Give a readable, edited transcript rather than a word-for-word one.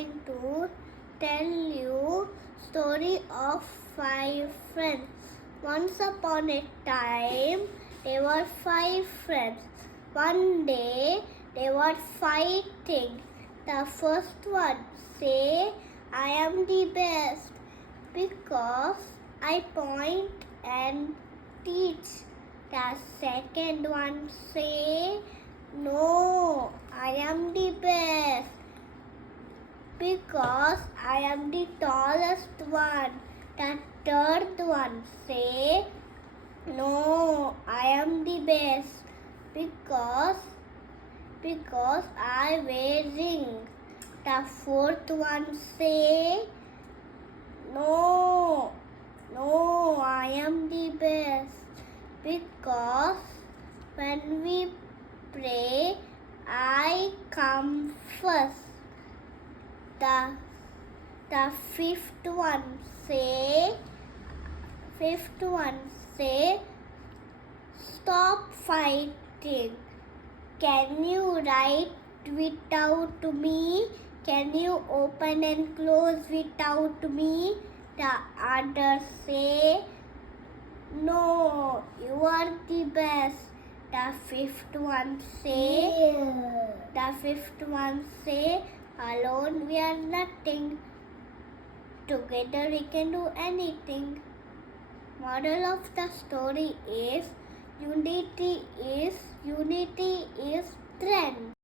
going to tell you story of 5 friends. Once upon a time, there were 5 friends. One day, they were fighting. The first one say, I am the best because I point and teach. The second one say, no, I am the best because I am the tallest one. The third one say, no, I am the best because I wear ring. The fourth one say, no, I am the best because when we pray, I come first. The fifth one say, stop fighting. Can you write without me? Can you open and close without me? The others say, no, you are the best. The fifth one say, alone we are nothing. Together we can do anything. Moral of the story is unity is strength.